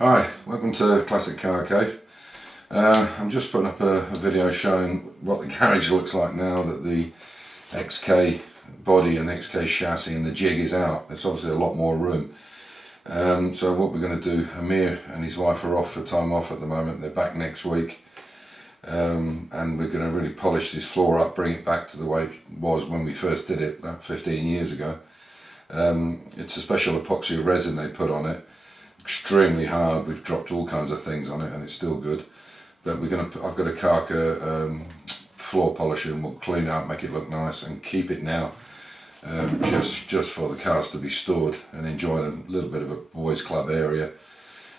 Hi, welcome to Classic Car Cave. I'm just putting up a video showing what the garage looks like now that the XK body and XK chassis and the jig is out. There's obviously a lot more room. So what we're going to do, Amir and his wife are off for time off at the moment. They're back next week. And we're going to really polish this floor up, bring it back to the way it was when we first did it about 15 years ago. It's a special epoxy resin they put on it. Extremely hard. We've dropped all kinds of things on it and it's still good. But I've got a Karka floor polisher and we'll clean it out, make it look nice and keep it now just for the cars to be stored and enjoy a little bit of a boys club area.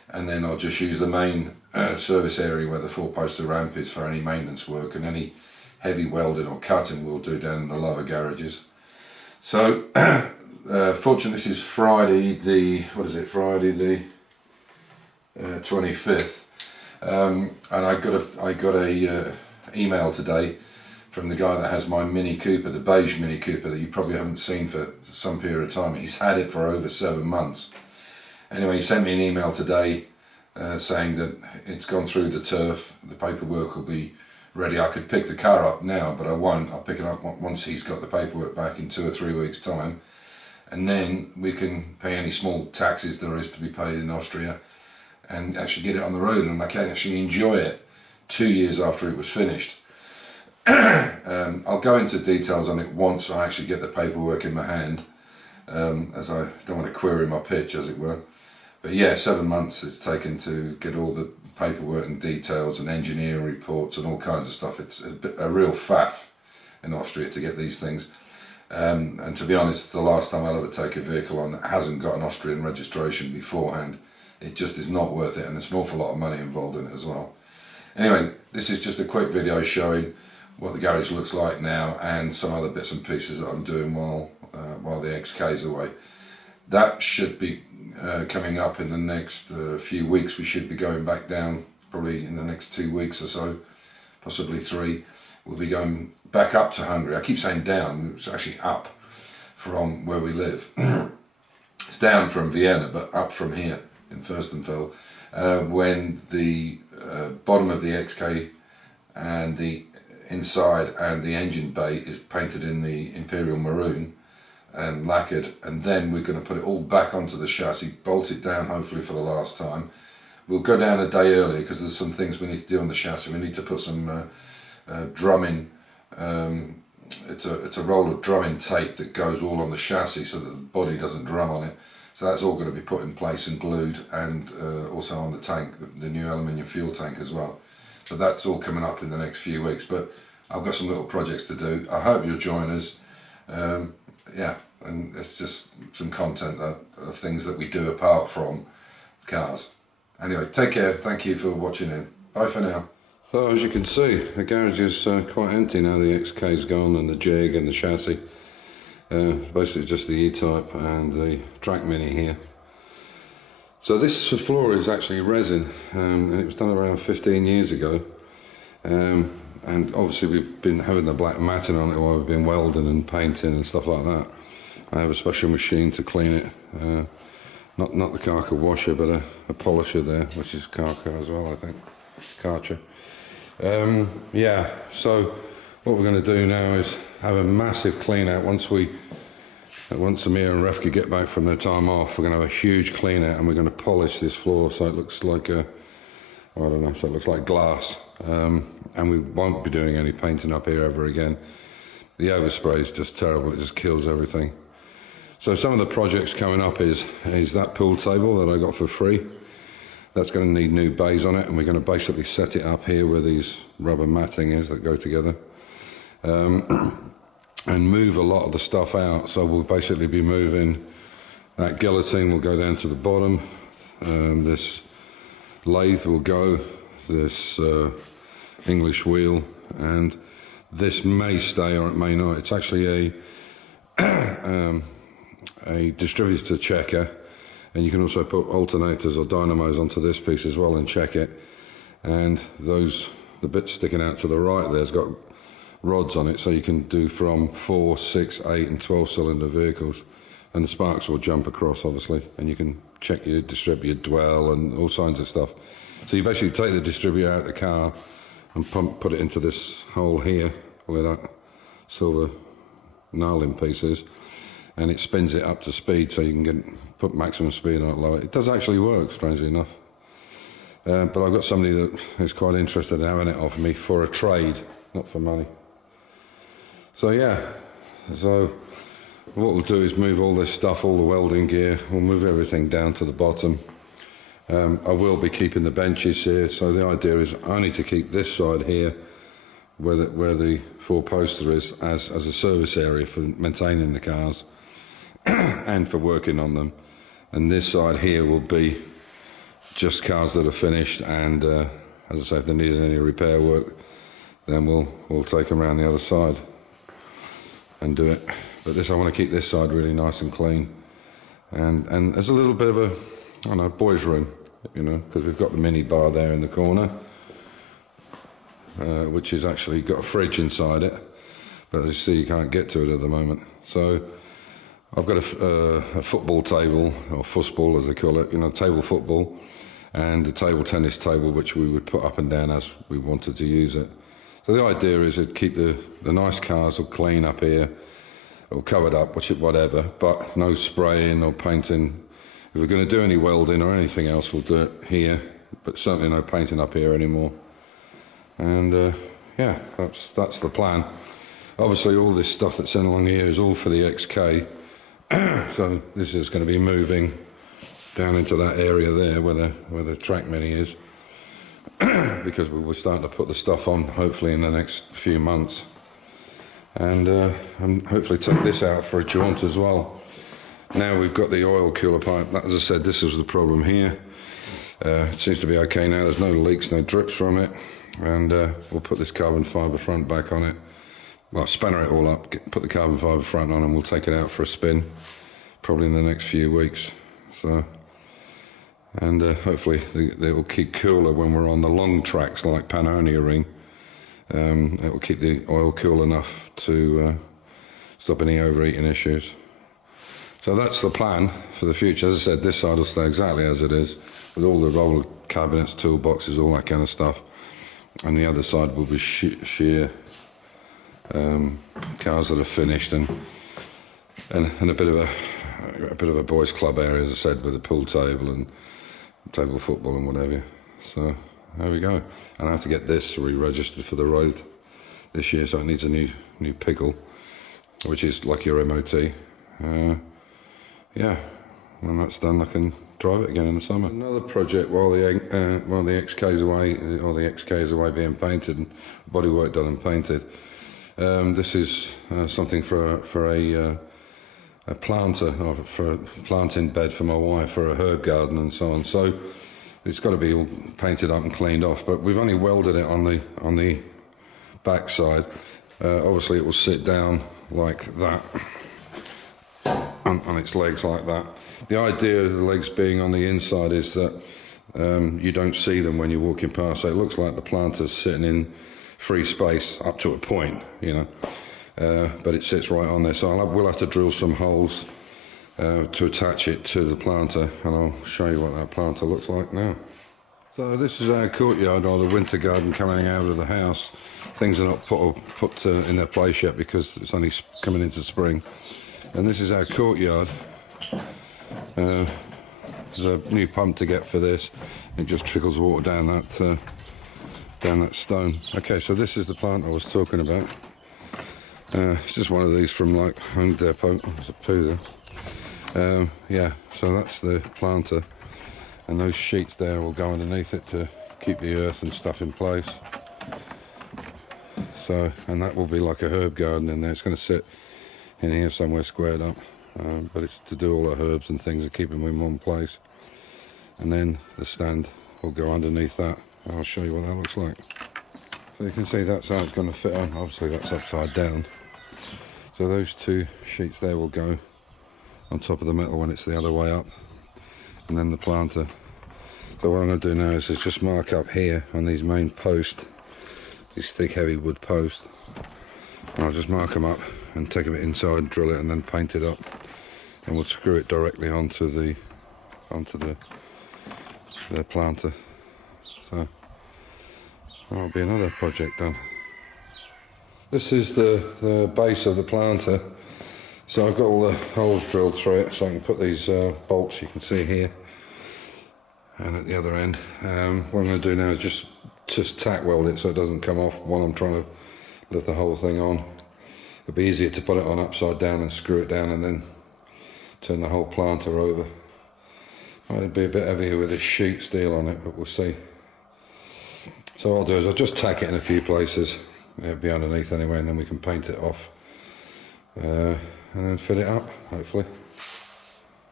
And then I'll just use the main service area where the four-poster ramp is for any maintenance work, and any heavy welding or cutting we'll do down in the lower garages. So fortunately this is Friday the, Friday the 25th, and I got a email today from the guy that has my Mini Cooper, the beige Mini Cooper that you probably haven't seen for some period of time. He's had it for over 7 months. Anyway, he sent me an email today saying that it's gone through the turf, the paperwork will be ready. I could pick the car up now, but I won't. I'll pick it up once he's got the paperwork back in 2 or 3 weeks' time, and then we can pay any small taxes there is to be paid in Austria and actually get it on the road, and I can actually enjoy it 2 years after it was finished. I'll go into details on it once I actually get the paperwork in my hand, as I don't want to query my pitch, as it were. But yeah, 7 months it's taken to get all the paperwork and details and engineering reports and all kinds of stuff. It's a real faff in Austria to get these things. And to be honest, it's the last time I'll ever take a vehicle on that hasn't got an Austrian registration beforehand. It just is not worth it, and there's an awful lot of money involved in it as well. Anyway, this is just a quick video showing what the garage looks like now and some other bits and pieces that I'm doing while the XK's away. That should be coming up in the next few weeks. We should be going back down probably in the next 2 weeks or so, possibly 3. We'll be going back up to Hungary. I keep saying down, it's actually up from where we live. It's down from Vienna, but up from here in Fürstenfeld, when the bottom of the XK and the inside and the engine bay is painted in the Imperial Maroon and lacquered, and then we're going to put it all back onto the chassis, bolt it down hopefully for the last time. We'll go down a day earlier because there's some things we need to do on the chassis. We need to put some drumming, it's a roll of drumming tape that goes all on the chassis so that the body doesn't drum on it. So that's all going to be put in place and glued, and also on the tank, the new aluminium fuel tank as well. So that's all coming up in the next few weeks, but I've got some little projects to do. I hope you'll join us. Yeah, and it's just some content of things that we do apart from cars. Anyway, take care. Thank you for watching in. Bye for now. So as you can see, the garage is quite empty now. The XK's gone and the jig and the chassis. Basically just the E-Type and the Track Mini here. So this floor is actually resin, and it was done around 15 years ago. And obviously we've been having the black matting on it while we've been welding and painting and stuff like that. I have a special machine to clean it. Not the Karka washer, but a polisher there, which is Karka as well, I think. Karcher. Yeah, so what we're going to do now is have a massive clean out. Once Amir and Refka get back from their time off, we're going to have a huge clean out, and we're going to polish this floor so it looks like I don't know, so it looks like glass. And we won't be doing any painting up here ever again. The overspray is just terrible, it just kills everything. So some of the projects coming up is that pool table that I got for free. That's going to need new bays on it, and we're going to basically set it up here where these rubber matting is that go together. And move a lot of the stuff out. So we'll basically be moving that guillotine will go down to the bottom. This lathe will go, this English wheel, and this may stay or it may not. It's actually a distributor checker, and you can also put alternators or dynamos onto this piece as well and check it. And the bit sticking out to the right there's got rods on it, so you can do from 4, 6, 8 and 12 cylinder vehicles. and the sparks will jump across, obviously, and you can check your distributor dwell and all kinds of stuff. So you basically take the distributor out of the car and put it into this hole here where that silver knurling piece is, and it spins it up to speed so you can put maximum speed on it lower. It does actually work, strangely enough. But I've got somebody that is quite interested in having it off me for a trade, not for money. So yeah, so what we'll do is move all this stuff, all the welding gear, we'll move everything down to the bottom. I will be keeping the benches here, so the idea is only to keep this side here where the four-poster is as a service area for maintaining the cars and for working on them. And this side here will be just cars that are finished, and as I say, if they needed any repair work, then we'll take them around the other side and do it. But I want to keep this side really nice and clean, and there's a little bit of a, I don't know, boys' room, you know, because we've got the mini bar there in the corner, which has actually got a fridge inside it, but as you see, you can't get to it at the moment. So I've got a football table, or fussball as they call it, you know, table football, and a table tennis table which we would put up and down as we wanted to use it. So the idea is to keep the nice cars all clean up here, or covered up, whatever, but no spraying or painting. If we're going to do any welding or anything else, we'll do it here, but certainly no painting up here anymore. And yeah, that's the plan. Obviously all this stuff that's in along here is all for the XK, so this is going to be moving down into that area there where the track mini is, because we're starting to put the stuff on hopefully in the next few months, and hopefully take this out for a jaunt as well. Now we've got the oil cooler pipe. As I said, this was the problem here. It seems to be okay now. There's no leaks, no drips from it, and we'll put this carbon fibre front back on it. Well, spanner it all up, put the carbon fibre front on, and we'll take it out for a spin probably in the next few weeks. So, and hopefully they will keep cooler when we're on the long tracks like Pannonia Ring. It will keep the oil cool enough to stop any overheating issues. So that's the plan for the future. As I said, this side will stay exactly as it is, with all the roller cabinets, toolboxes, all that kind of stuff. And the other side will be sheer cars that are finished, and a bit of a boys' club area, as I said, with a pool table and table football and whatever. So there we go. And I have to get this re-registered for the road this year, so it needs a new pickle, which is like your MOT. Yeah, when that's done, I can drive it again in the summer. Another project while the XK's away, or the XK is away being painted and bodywork done and painted. This is something for a planter, or for a planting bed for my wife for a herb garden and so on. So it's got to be all painted up and cleaned off. But we've only welded it on the back side. Obviously, it will sit down like that, on its legs like that. The idea of the legs being on the inside is that you don't see them when you're walking past, so it looks like the planter's sitting in free space up to a point, you know, but it sits right on there. So we'll have to drill some holes to attach it to the planter, and I'll show you what that planter looks like now. So this is our courtyard, or the winter garden coming out of the house. Things are not put in their place yet because it's only coming into spring. And this is our courtyard. There's a new pump to get for this. It just trickles water down that stone. Okay, so this is the plant I was talking about. It's just one of these from like Home Depot. There's a poo there. Yeah, so that's the planter, and those sheets there will go underneath it to keep the earth and stuff in place. So, and that will be like a herb garden in there. It's going to sit in here somewhere squared up, but it's to do all the herbs and things and keep them in one place. And then the stand will go underneath that. I'll show you what that looks like. So you can see that's how it's going to fit on. Obviously that's upside down. So those two sheets there will go on top of the metal when it's the other way up, and then the planter. So what I'm going to do now is just mark up here on these main posts, these thick heavy wood posts, and I'll just mark them up and take a bit inside, drill it, and then paint it up and we'll screw it directly onto the planter. So that'll be another project done. This is the base of the planter. So I've got all the holes drilled through it, so I can put these bolts you can see here, and at the other end. What I'm going to do now is just tack weld it so it doesn't come off while I'm trying to lift the whole thing on. It'll be easier to put it on upside down and screw it down and then turn the whole planter over. Might be a bit heavier with this sheet steel on it, but we'll see. So what I'll do is I'll just tack it in a few places. It'll be underneath anyway, and then we can paint it off and then fit it up, hopefully.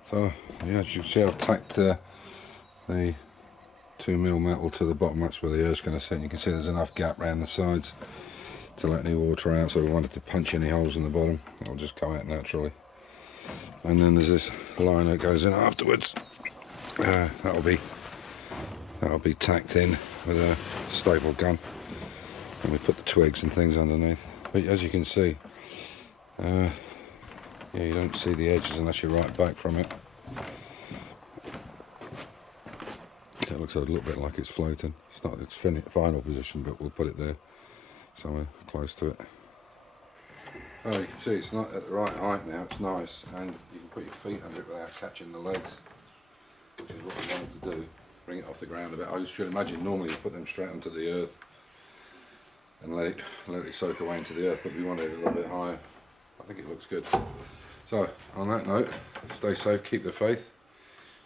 So yeah, as you can see, I've tacked the 2mm metal to the bottom. That's where the earth's going to sit. You can see there's enough gap around the sides to let any water out, so if we wanted to punch any holes in the bottom, it'll just come out naturally. And then there's this line that goes in afterwards. That'll be tacked in with a staple gun, and we put the twigs and things underneath. But as you can see, yeah, you don't see the edges unless you're right back from it. It looks a little bit like it's floating. It's not its final position, but we'll put it there somewhere close to it. Oh, you can see it's not at the right height now. It's nice, and you can put your feet under it without catching the legs, which is what we wanted to do. Bring it off the ground a bit. I should imagine normally you put them straight onto the earth and let it soak away into the earth, but we wanted it a little bit higher. I think it looks good. So on that note, stay safe, keep the faith,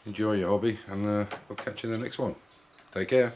enjoy your hobby, and we'll catch you in the next one. Take care.